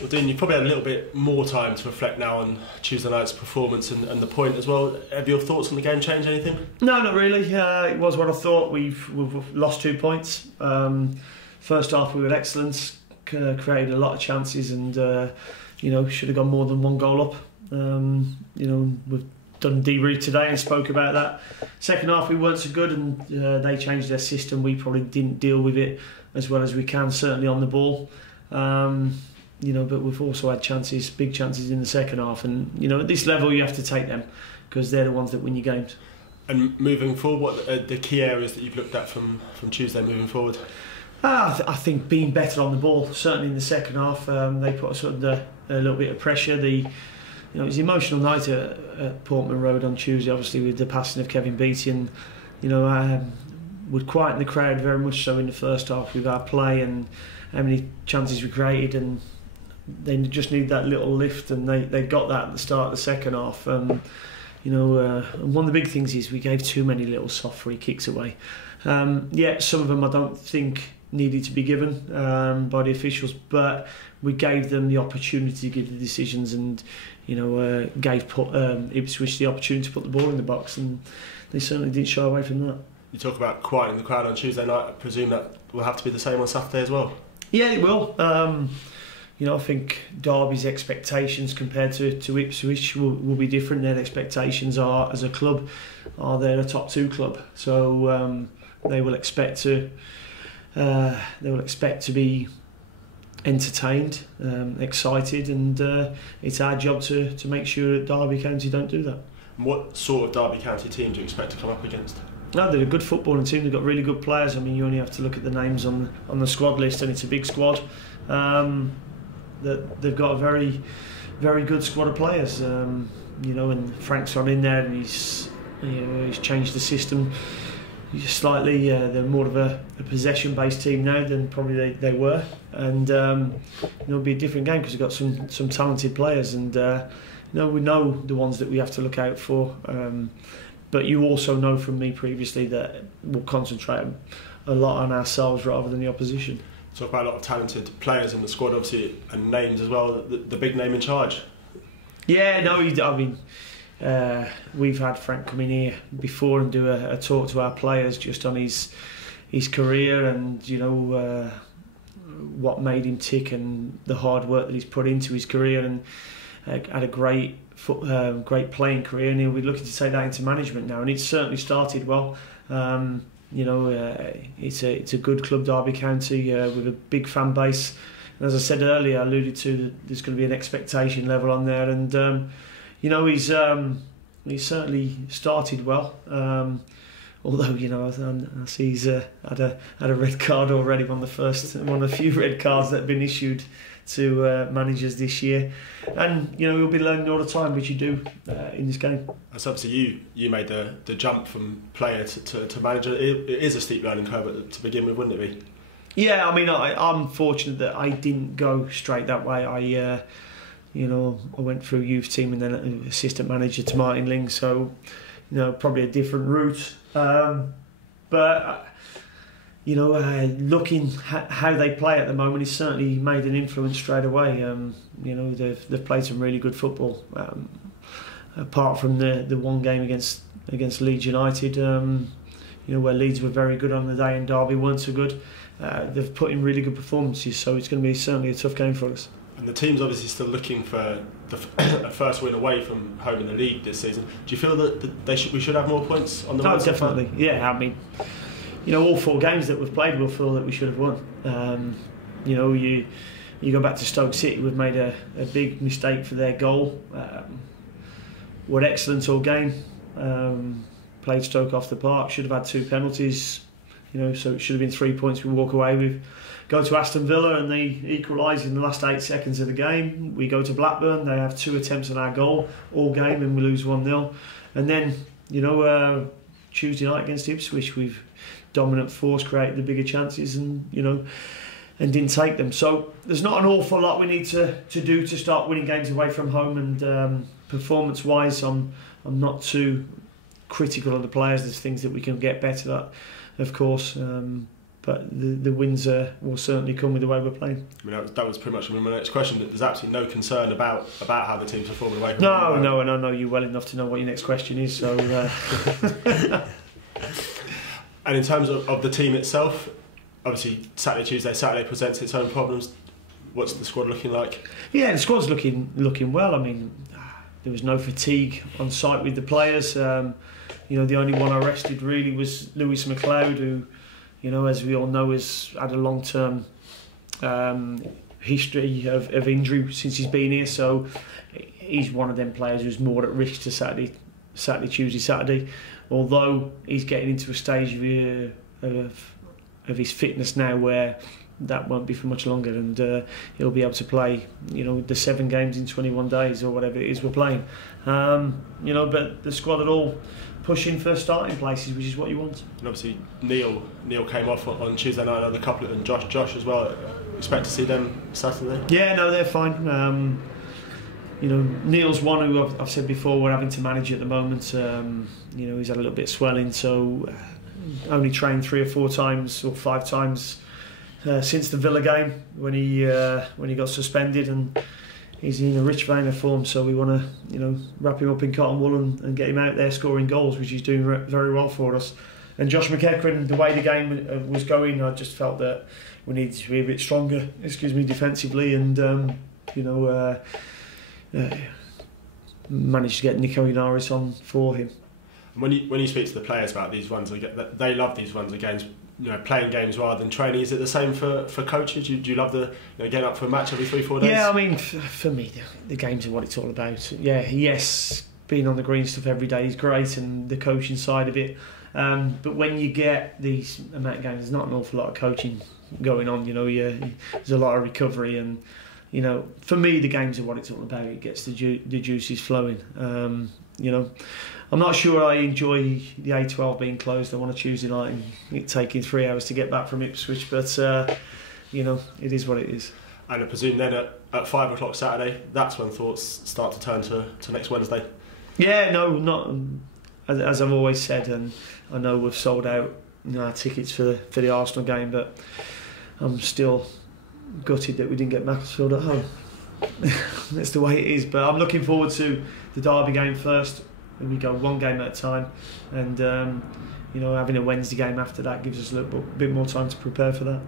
Well, Dean, you've probably had a little bit more time to reflect now on Tuesday night's performance and the point as well. Have your thoughts on the game changed anything? No, not really. It was what I thought. We've lost 2 points. First half we were excellent, created a lot of chances, and should have gone more than 1 goal up. We've done debrief today and spoke about that. Second half we weren't so good, and they changed their system. We probably didn't deal with it as well as we can, certainly on the ball. But we've also had chances, big chances in the second half, and at this level you have to take them because they're the ones that win your games. And moving forward, what are the key areas that you've looked at from Tuesday moving forward? I think being better on the ball, certainly in the second half. They put us under a little bit of pressure. It was an emotional night at Portman Road on Tuesday, obviously with the passing of Kevin Beattie, and we'd quieten the crowd very much so in the first half with our play and how many chances we created, and they just need that little lift, and they got that at the start of the second half. And one of the big things is we gave too many little soft free kicks away. Some of them I don't think needed to be given by the officials, but we gave them the opportunity to give the decisions, and gave Ipswich the opportunity to put the ball in the box, and they certainly didn't shy away from that. You talk about quieting the crowd on Tuesday night. I presume that will have to be the same on Saturday as well? Yeah, it will. I think Derby's expectations compared to Ipswich will be different. Their expectations are, as a club, they're a top 2 club, so they will expect to be entertained, excited, and it's our job to make sure that Derby County don't do that. And what sort of Derby County team do you expect to come up against? No, they're a good footballing team. They've got really good players. I mean, you only have to look at the names on the squad list, and it's a big squad. They've got a very, very good squad of players. And Frank's on in there, and he's changed the system slightly. They're more of a possession-based team now than probably they were, and it'll be a different game because we've got some talented players, and we know the ones that we have to look out for. But you also know from me previously that we'll concentrate a lot on ourselves rather than the opposition. Talk about a lot of talented players in the squad, obviously, and names as well. The big name in charge. Yeah, no, we've had Frank come in here before and do a talk to our players just on his career and what made him tick and the hard work that he's put into his career, and had a great playing career, and he'll be looking to take that into management now, and it's certainly started well. It's a good club, Derby County, with a big fan base. And as I said earlier, I alluded to that there's going to be an expectation level on there, and he's certainly started well. Although I see he's had a red card already, one of the few red cards that have been issued to managers this year, and you'll be learning all the time, which you do in this game. So obviously you made the jump from player to manager. It is a steep learning curve to begin with, wouldn't it be? Yeah, I mean, I'm fortunate that I didn't go straight that way. I went through youth team and then assistant manager to Martin Ling, so probably a different route. But looking at how they play at the moment, it's certainly made an influence straight away. They've played some really good football. Apart from the one game against Leeds United, where Leeds were very good on the day and Derby weren't so good. They've put in really good performances, so it's going to be certainly a tough game for us. And the team's obviously still looking for a first win away from home in the league this season. Do you feel that we should have more points on the board? Oh, definitely. Yeah, I mean, all 4 games that we've played, we'll feel that we should have won. You go back to Stoke City, we've made a big mistake for their goal. We're excellent all game. Played Stoke off the park. Should have had 2 penalties. So it should have been 3 points we walk away with. Go to Aston Villa and they equalise in the last 8 seconds of the game. We go to Blackburn, they have 2 attempts on our goal all game and we lose 1-0. And then, Tuesday night against Ipswich, we've dominant force, created the bigger chances and didn't take them. So there's not an awful lot we need to do to start winning games away from home, and performance-wise I'm not too critical of the players. There's things that we can get better at, of course. but the wins will certainly come with the way we're playing. I mean, that was pretty much my next question. There's absolutely no concern about how the team's performing away from home. No, and I know you well enough to know what your next question is. So, and in terms of the team itself, obviously Saturday presents its own problems. What's the squad looking like? Yeah, the squad's looking well. I mean, there was no fatigue on site with the players. The only one I rested really was Lewis McLeod, who, as we all know, has had a long-term history of injury since he's been here. So he's one of them players who's more at risk to Saturday. Although he's getting into a stage of his fitness now where that won't be for much longer, and he'll be able to play, the 7 games in 21 days or whatever it is we're playing. But the squad are all pushing for starting places, which is what you want. And obviously Neil came off on Tuesday night, another couple, and Josh as well. Expect to see them Saturday? Yeah, no, they're fine. Neil's one who I've said before we're having to manage at the moment. He's had a little bit of swelling, so only trained 3 or 4 times or 5 times since the Villa game when he got suspended, and he's in a rich vein of form. So we want to wrap him up in cotton wool and get him out there scoring goals, which he's doing very well for us. And Josh McEachran, the way the game was going, I just felt that we needed to be a bit stronger, defensively, and managed to get Nico Inaris on for him. When you speak to the players about these runs, they love these runs of games, playing games rather than training. Is it the same for coaches? Do you love the getting up for a match every 3-4 days? Yeah, I mean, for me, the games are what it's all about. Yeah, yes, being on the green stuff every day is great, and the coaching side of it. But when you get these amount of games, there's not an awful lot of coaching going on. There's a lot of recovery, and for me, the games are what it's all about. It gets the juices flowing. I'm not sure I enjoy the A12 being closed on a Tuesday night and it taking 3 hours to get back from Ipswich, but it is what it is. And I presume then at 5 o'clock Saturday, that's when thoughts start to turn to next Wednesday. Yeah, no, not as I've always said, and I know we've sold out our tickets for the Arsenal game, but I'm still gutted that we didn't get Macclesfield at home. That's the way it is. But I'm looking forward to the Derby game first, and we go 1 game at a time, and having a Wednesday game after that gives us a little bit more time to prepare for that.